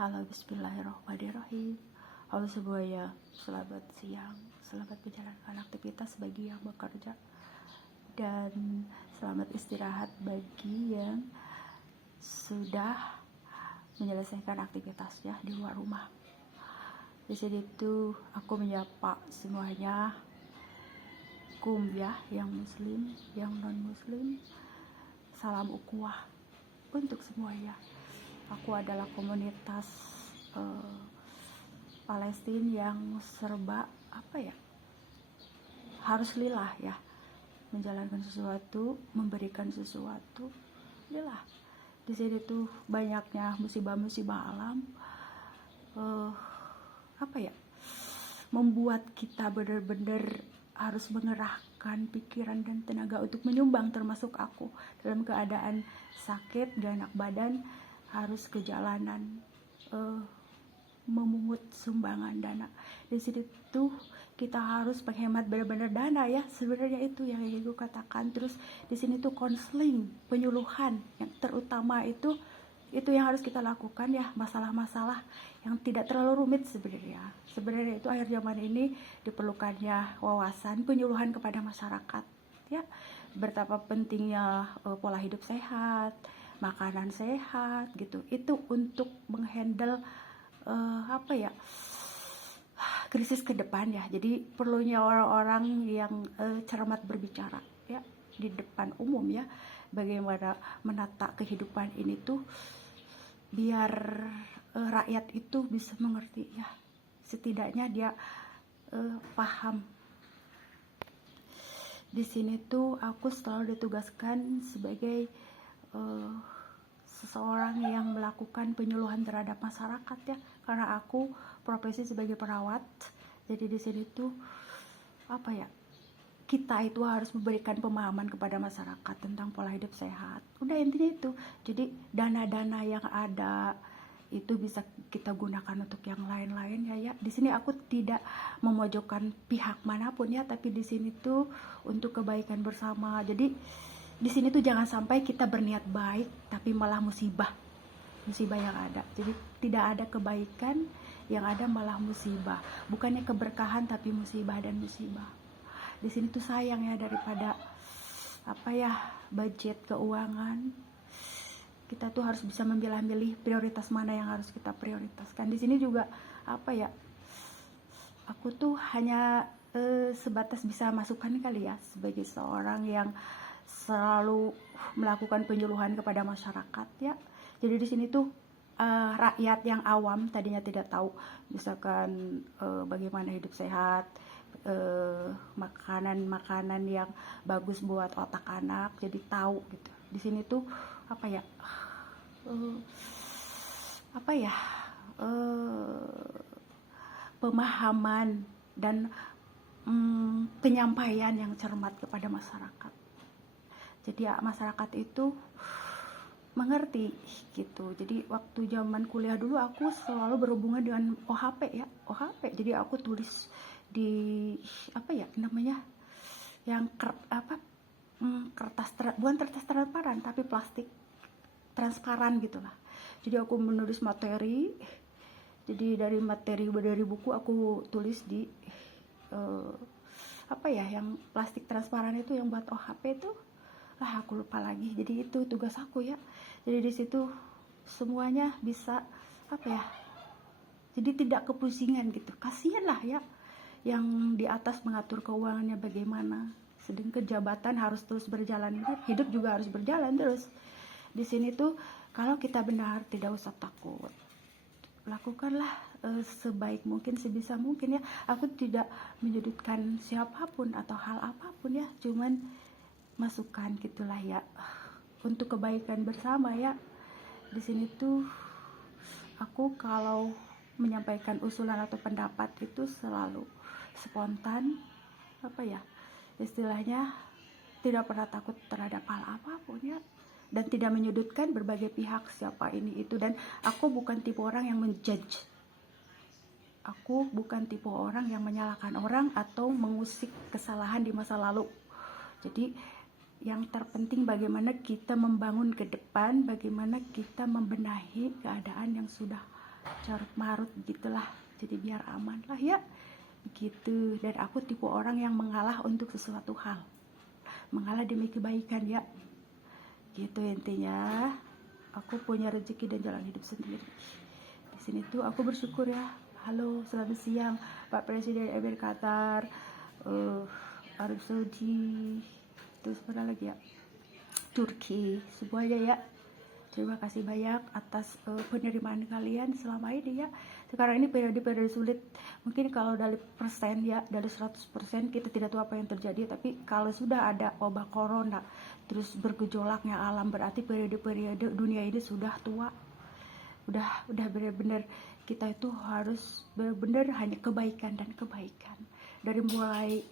Halo, bismillahirrahmanirrahim. Halo semuanya, selamat siang, selamat menjalankan aktivitas bagi yang bekerja, dan selamat istirahat bagi yang sudah menyelesaikan aktivitasnya di luar rumah. Di sini tuh aku menyapa semuanya, ya, yang muslim, yang non muslim, salam ukhuwah untuk semuanya. Aku adalah komunitas Palestina yang serba harus lillah ya, menjalankan sesuatu, memberikan sesuatu lillah. Di sini tuh banyaknya musibah-musibah alam, membuat kita benar-benar harus mengerahkan pikiran dan tenaga untuk menyumbang, termasuk aku dalam keadaan sakit, gak enak badan, harus ke jalanan memungut sumbangan dana. Di sini tuh kita harus menghemat benar-benar dana ya, sebenarnya itu yang ibu katakan. Terus di sini tuh konseling, penyuluhan yang terutama itu yang harus kita lakukan ya, masalah-masalah yang tidak terlalu rumit sebenarnya. Sebenarnya itu akhir zaman ini diperlukannya wawasan, penyuluhan kepada masyarakat ya, betapa pentingnya pola hidup sehat, makanan sehat gitu. Itu untuk menghandle krisis ke depan ya. Jadi perlunya orang-orang yang cermat berbicara ya di depan umum ya, bagaimana menata kehidupan ini tuh biar rakyat itu bisa mengerti ya, setidaknya dia paham. Di sini tuh aku selalu ditugaskan sebagai seseorang yang melakukan penyuluhan terhadap masyarakat ya, karena aku profesi sebagai perawat. Jadi di sini tuh kita itu harus memberikan pemahaman kepada masyarakat tentang pola hidup sehat. Udah, intinya itu. Jadi dana-dana yang ada itu bisa kita gunakan untuk yang lain-lain ya. Di sini aku tidak memojokkan pihak manapun ya, tapi di sini tuh untuk kebaikan bersama. Jadi di sini tuh jangan sampai kita berniat baik tapi malah musibah yang ada. Jadi tidak ada kebaikan, yang ada malah musibah. Bukannya keberkahan tapi musibah dan musibah. Di sini tuh sayang ya, daripada budget keuangan, kita tuh harus bisa memilah-milih prioritas mana yang harus kita prioritaskan. Di sini juga aku tuh hanya sebatas bisa masukan kali ya, sebagai seorang yang selalu melakukan penyuluhan kepada masyarakat ya. Jadi di sini tuh rakyat yang awam tadinya tidak tahu misalkan bagaimana hidup sehat, makanan yang bagus buat otak anak, jadi tahu gitu. Di sini tuh pemahaman dan penyampaian yang cermat kepada masyarakat. Jadi ya, masyarakat itu mengerti gitu. Jadi waktu zaman kuliah dulu aku selalu berhubungan dengan OHP ya, OHP. Jadi aku tulis di yang bukan kertas transparan tapi plastik transparan gitulah. Jadi aku menulis materi. Jadi dari buku aku tulis di yang plastik transparan itu, yang buat OHP itu aku lupa lagi. Jadi itu tugas aku ya. Jadi di situ semuanya bisa jadi tidak kepusingan gitu. Kasihan lah ya yang di atas mengatur keuangannya bagaimana, sedangkan jabatan harus terus berjalan, hidup juga harus berjalan terus. Di sini tuh kalau kita benar, tidak usah takut, lakukanlah sebaik mungkin, sebisa mungkin ya. Aku tidak menyudutkan siapapun atau hal apapun ya, cuman masukan gitulah ya, untuk kebaikan bersama ya. Di sini tuh aku kalau menyampaikan usulan atau pendapat itu selalu spontan, istilahnya tidak pernah takut terhadap hal apapun ya, dan tidak menyudutkan berbagai pihak siapa ini itu. Dan aku bukan tipe orang yang menjudge, aku bukan tipe orang yang menyalahkan orang atau mengusik kesalahan di masa lalu. Jadi yang terpenting bagaimana kita membangun ke depan, bagaimana kita membenahi keadaan yang sudah carut marut gitulah, jadi biar aman lah ya begitu. Dan aku tipe orang yang mengalah untuk sesuatu hal, mengalah demi kebaikan ya gitu. Intinya aku punya rezeki dan jalan hidup sendiri. Di sini tuh aku bersyukur ya. Halo, selamat siang Pak Presiden Emir Qatar, Arab Saudi, terus mana lagi ya, Turki, semuanya ya. Terima kasih banyak atas penerimaan kalian selama ini ya. Sekarang ini periode sulit. Mungkin kalau dari persen ya, dari 100% kita tidak tahu apa yang terjadi. Tapi kalau sudah ada wabah corona, terus bergejolaknya alam, berarti periode-periode dunia ini sudah tua. Udah benar-benar kita itu harus benar-benar hanya kebaikan dan kebaikan. Dari mulai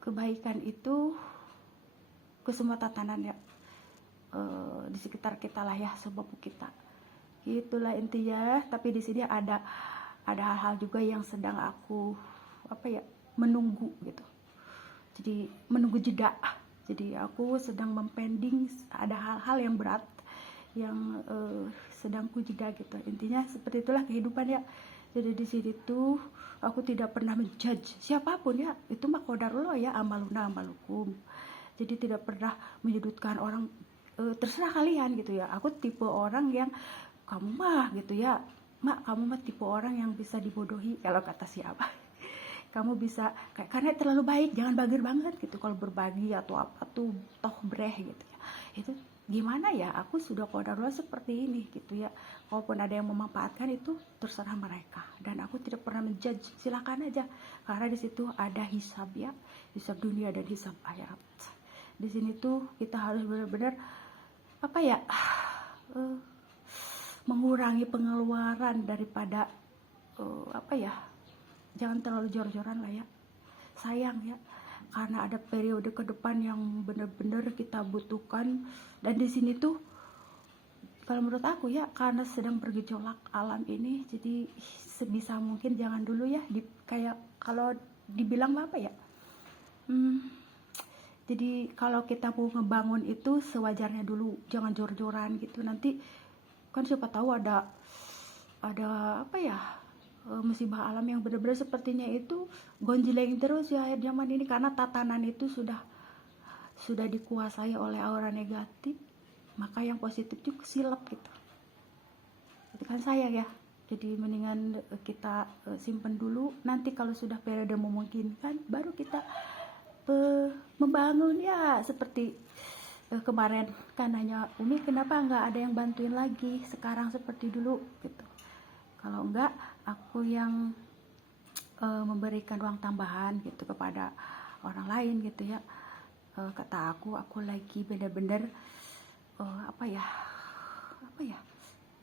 kebaikan itu ke semua tatanan ya, di sekitar kita lah ya, sepupu kita. Itulah intinya. Tapi di sini ada hal-hal juga yang sedang aku menunggu gitu. Jadi menunggu jeda. Jadi aku sedang mempending, ada hal-hal yang berat yang sedang ku jeda gitu. Intinya seperti itulah kehidupan ya. Jadi di sini tuh aku tidak pernah menjudge siapapun ya. Itu mah qadarullah ya, amaluna amalukum. Jadi tidak pernah menyudutkan orang, terserah kalian gitu ya. Aku tipe orang yang kamu mah gitu ya, mak kamu mah tipe orang yang bisa dibodohi kalau kata siapa. Kamu bisa karena terlalu baik, jangan bagir banget gitu kalau berbagi atau apa tuh toh breh gitu ya. Itu gimana ya, aku sudah qadarullah seperti ini gitu ya. Kalaupun ada yang memanfaatkan itu terserah mereka, dan aku tidak pernah menjudge, silakan aja, karena di situ ada hisab ya, hisab dunia dan hisab akhirat. Di sini tuh kita harus benar-benar mengurangi pengeluaran daripada jangan terlalu jor-joran lah ya, sayang ya, karena ada periode ke depan yang benar-benar kita butuhkan. Dan di sini tuh kalau menurut aku ya, karena sedang bergejolak alam ini, jadi sebisa mungkin jangan dulu ya kayak kalau dibilang apa ya, jadi kalau kita mau ngebangun itu sewajarnya dulu, jangan jor-joran gitu. Nanti kan siapa tahu ada musibah alam yang benar-benar sepertinya itu gonjleng terus ya akhir zaman ini, karena tatanan itu sudah dikuasai oleh aura negatif, maka yang positif juga silap gitu. Itu kan sayang ya. Jadi mendingan kita simpen dulu, nanti kalau sudah periode memungkinkan baru kita membangun ya. Seperti kemarin kan nanya Umi, kenapa nggak ada yang bantuin lagi sekarang seperti dulu gitu. Kalau enggak, aku yang memberikan uang tambahan gitu kepada orang lain gitu ya. Kata aku lagi benar-benar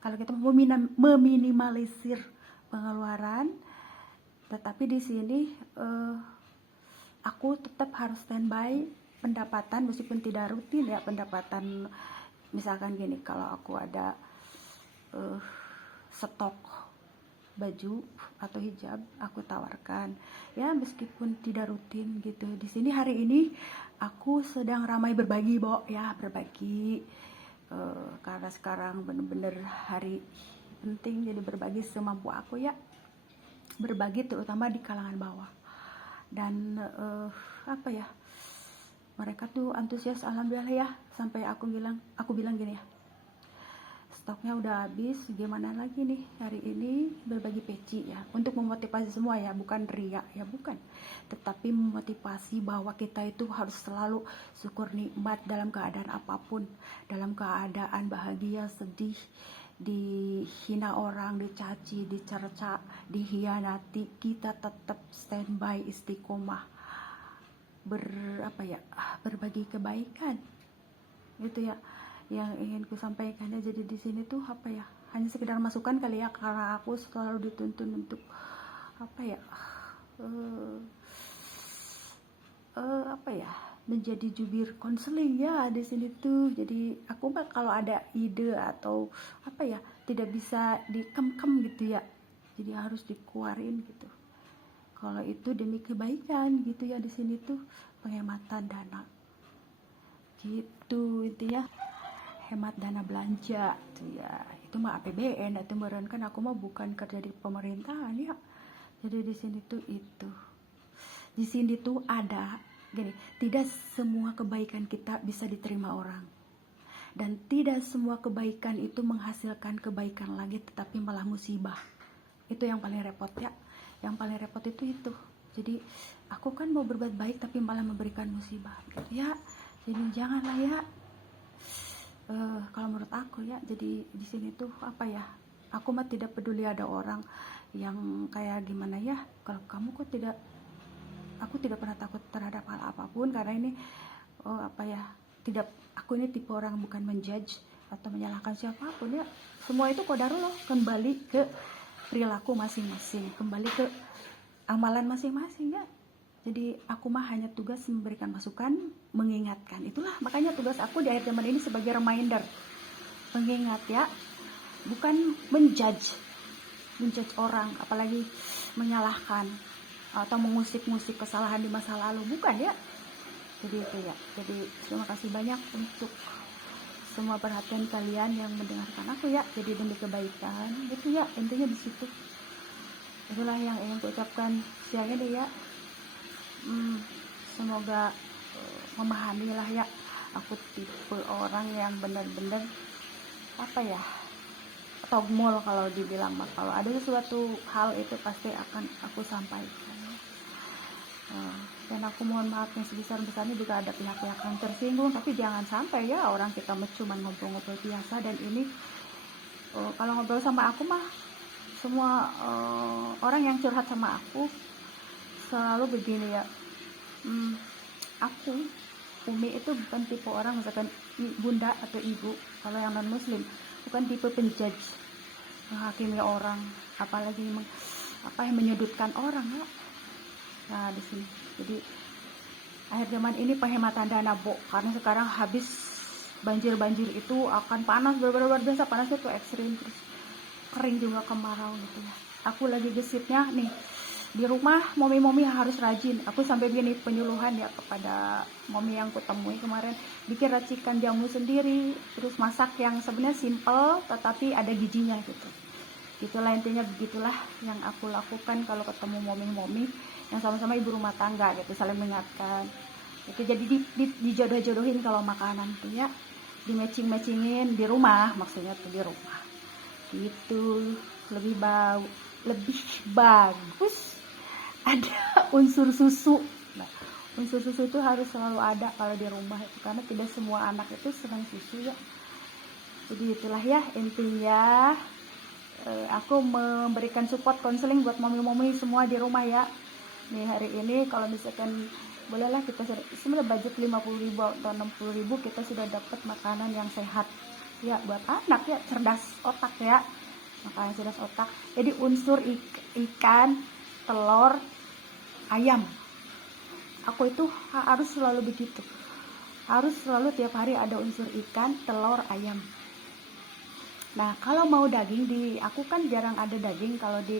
kalau kita meminimalisir pengeluaran, tetapi di sini aku tetap harus standby pendapatan, meskipun tidak rutin ya pendapatan. Misalkan gini, kalau aku ada stok baju atau hijab, aku tawarkan ya, meskipun tidak rutin gitu. Di sini hari ini aku sedang ramai berbagi ya, berbagi, karena sekarang bener-bener hari penting, jadi berbagi semampu aku ya, berbagi terutama di kalangan bawah. Dan mereka tuh antusias, alhamdulillah ya. Sampai aku bilang gini ya, stoknya udah habis, gimana lagi nih hari ini berbagi peci ya, untuk memotivasi semua ya, bukan riak ya, bukan, tetapi memotivasi bahwa kita itu harus selalu syukur nikmat dalam keadaan apapun, dalam keadaan bahagia, sedih, dihina orang, dicaci, dicerca, dihianati, kita tetap standby, istiqomah, berbagi kebaikan gitu ya, yang ingin ku sampaikan ya. Jadi di sini tuh hanya sekedar masukan kali ya, karena aku selalu dituntun untuk menjadi jubir konseling ya di sini tuh. Jadi aku mah kalau ada ide atau tidak bisa dikem-kem gitu ya, jadi harus dikeluarin gitu. Kalau itu demi kebaikan gitu ya, di sini tuh penghematan dana gitu intinya. hemat dana belanja tuh ya, itu mah APBN itu meren, kan aku mah bukan kerja di pemerintahan ya. Jadi di sini tuh itu, di sini tuh ada gini, tidak semua kebaikan kita bisa diterima orang, dan tidak semua kebaikan itu menghasilkan kebaikan lagi, tetapi malah musibah. Itu yang paling repot ya, yang paling repot itu. Jadi aku kan mau berbuat baik tapi malah memberikan musibah gitu ya. Jadi janganlah ya. Kalau menurut aku ya, jadi di sini tuh apa ya, aku mah tidak peduli ada orang yang kayak gimana ya. Kalau kamu kok tidak, aku tidak pernah takut terhadap hal apapun, karena ini apa ya, tidak, aku ini tipe orang bukan menjudge atau menyalahkan siapapun ya. Semua itu qadarullah, kembali ke perilaku masing-masing, kembali ke amalan masing-masing ya. Jadi aku mah hanya tugas memberikan masukan, mengingatkan. Itulah makanya tugas aku di akhir zaman ini sebagai reminder, mengingat ya, bukan menjudge orang, apalagi menyalahkan atau mengusik-ngusik kesalahan di masa lalu, bukan ya. Jadi itu ya. Jadi terima kasih banyak untuk semua perhatian kalian yang mendengarkan aku ya. Jadi demi kebaikan gitu ya, intinya di situ. Itulah yang ingin aku ucapkan siang ini ya. Semoga memahami lah ya, aku tipe orang yang benar-benar apa ya, togmol kalau dibilang mah, kalau ada sesuatu hal itu pasti akan aku sampaikan. Dan aku mohon maaf yang sebesar-besarnya jika ada pihak-pihak yang tersinggung, tapi jangan sampai ya, orang kita cuma ngobrol-ngobrol biasa. Dan ini kalau ngobrol sama aku mah, semua orang yang curhat sama aku selalu begini ya, aku Umi itu bukan tipe orang, misalkan bunda atau ibu, kalau yang non muslim, bukan tipe penjudge, menghakimi orang, apalagi menyudutkan orang ya. Nah di sini, jadi akhir zaman ini penghematan dana karena sekarang habis banjir itu akan panas, benar-benar biasa panasnya tuh ekstrim, terus kering juga, kemarau gitu ya. Aku lagi gesitnya nih di rumah, momi harus rajin. Aku sampai gini penyuluhan ya kepada momi yang kutemui kemarin, bikin racikan jamu sendiri, terus masak yang sebenarnya simple tetapi ada gizinya gitu. Gitulah intinya, begitulah yang aku lakukan kalau ketemu momi yang sama-sama ibu rumah tangga gitu, saling mengingatkan. Itu jadi dijodoh-jodohin kalau makanan tuh ya, di matching-matchingin di rumah, maksudnya tuh di rumah. Gitu, lebih bagus ada unsur susu. Nah, unsur susu itu harus selalu ada kalau di rumah itu, karena tidak semua anak itu senang susu ya. Jadi itulah ya intinya, aku memberikan support konseling buat momi semua di rumah ya. Nih hari ini kalau misalkan bolehlah, kita sebenarnya budget 50.000 atau 60.000 kita sudah dapat makanan yang sehat ya buat anak ya, cerdas otak ya, makanan cerdas otak. Jadi unsur ikan, telur, ayam, aku itu harus selalu begitu, harus selalu tiap hari ada unsur ikan, telur, ayam. Nah kalau mau daging, aku kan jarang ada daging kalau di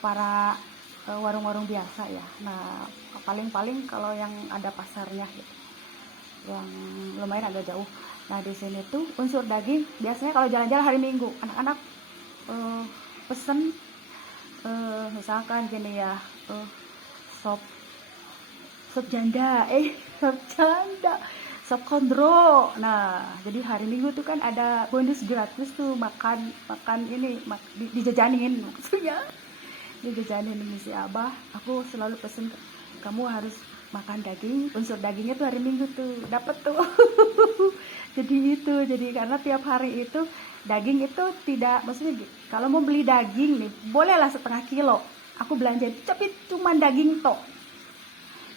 para warung-warung biasa ya. Nah paling kalau yang ada pasarnya gitu, yang lumayan agak jauh. Nah di sini tuh unsur daging biasanya kalau jalan-jalan hari Minggu, anak-anak pesen misalkan gini ya, sop janda, sop kondro. Nah jadi hari Minggu tuh kan ada bonus gratis tuh, makan ini dijajanin maksudnya, dijajanin ini si abah. Aku selalu pesen, kamu harus makan daging, unsur dagingnya tuh hari Minggu tuh dapet tuh. jadi karena tiap hari itu daging itu tidak, maksudnya kalau mau beli daging nih bolehlah setengah kilo aku belanja, tapi cuma daging toh,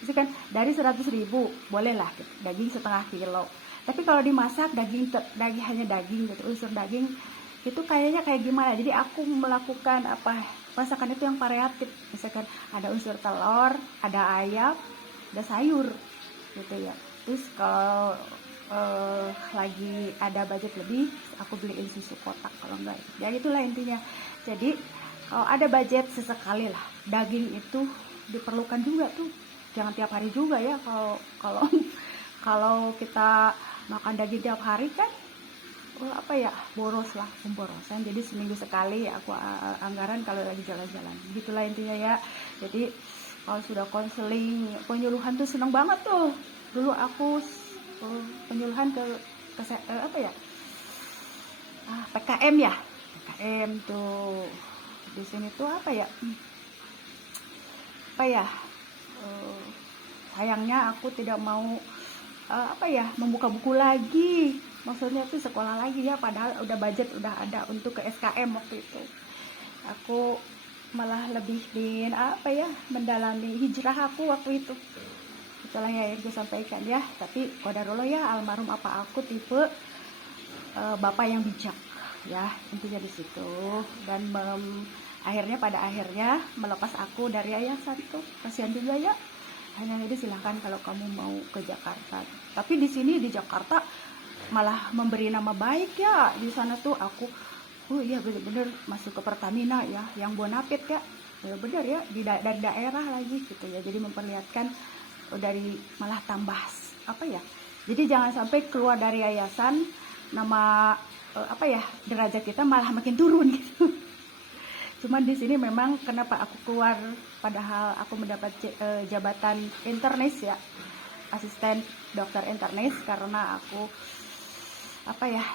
misalkan dari 100.000 bolehlah daging setengah kilo. Tapi kalau dimasak daging hanya daging gitu, unsur daging itu kayaknya kayak gimana. Jadi aku melakukan masakan itu yang variatif, misalkan ada unsur telur, ada ayam, ada sayur gitu ya. Terus kalau lagi ada budget lebih, aku beliin susu kotak kalau enggak. Jadi itulah intinya. Jadi kalau ada budget sesekali lah, daging itu diperlukan juga tuh, jangan tiap hari juga ya. Kalau kalau kita makan daging tiap hari kan boros lah, pemborosan. Jadi seminggu sekali aku anggaran kalau lagi jalan-jalan. Begitulah intinya ya. Jadi kalau sudah konseling penyuluhan tuh seneng banget tuh. Dulu aku penyuluhan ke PKM ya. PKM tuh di sini tuh sayangnya aku tidak mau membuka buku lagi, maksudnya tuh sekolah lagi ya, padahal udah budget udah ada untuk ke SKM waktu itu. Aku malah lebih ingin mendalami hijrah aku waktu itu. Itulah yang gue sampaikan ya. Tapi qadarullah ya, almarhum apa aku tipe bapak yang bijak ya, intinya di situ. Dan pada akhirnya melepas aku dari yayasan tuh. Kasihan juga ya. Hanya jadi silahkan kalau kamu mau ke Jakarta. Tapi di sini di Jakarta malah memberi nama baik ya. Di sana tuh aku iya bener-bener masuk ke Pertamina ya, yang Bonapit ya. Bener ya, dari daerah lagi gitu ya. Jadi memperlihatkan dari malah tambah Jadi jangan sampai keluar dari yayasan nama derajat kita malah makin turun gitu. Cuman di sini memang kenapa aku keluar padahal aku mendapat jabatan internis ya, asisten dokter internis, karena aku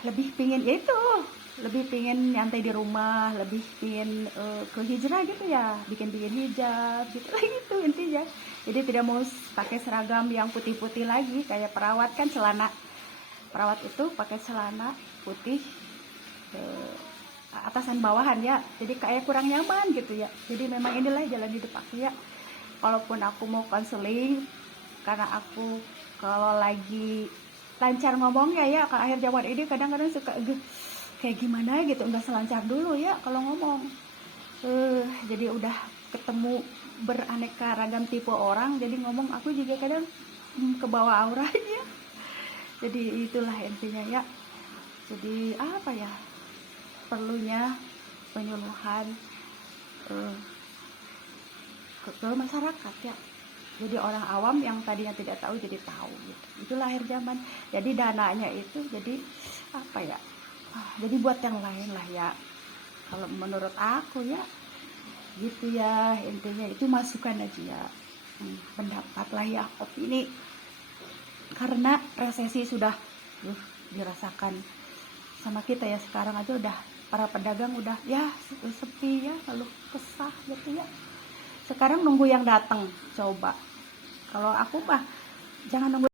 lebih pingin nyantai di rumah, lebih pingin ke hijrah gitu ya, bikin hijab gitu lah gitu intinya. Jadi tidak mau pakai seragam yang putih-putih lagi kayak perawat kan, perawat itu pakai celana putih atasan bawahan ya, jadi kayak kurang nyaman gitu ya. Jadi memang inilah jalan hidup aku ya. Walaupun aku mau konseling, karena aku kalau lagi lancar ngomongnya ya, ke akhir zaman ini kadang-kadang suka kayak gimana gitu, nggak selancar dulu ya kalau ngomong. Jadi udah ketemu beraneka ragam tipe orang, jadi ngomong aku juga kadang ke bawah auranya. Jadi itulah intinya ya. Jadi perlunya penyuluhan ke masyarakat ya. Jadi orang awam yang tadinya tidak tahu jadi tahu gitu. Itulah akhir zaman. Jadi dananya itu jadi jadi buat yang lain lah ya. Kalau menurut aku ya gitu ya, intinya itu masukan aja ya. Pendapat lah ya, opini. Karena resesi sudah dirasakan sama kita ya. Sekarang aja udah para pedagang udah ya sepi ya, lalu kesah gitu ya. Sekarang nunggu yang datang. Coba kalau aku jangan nunggu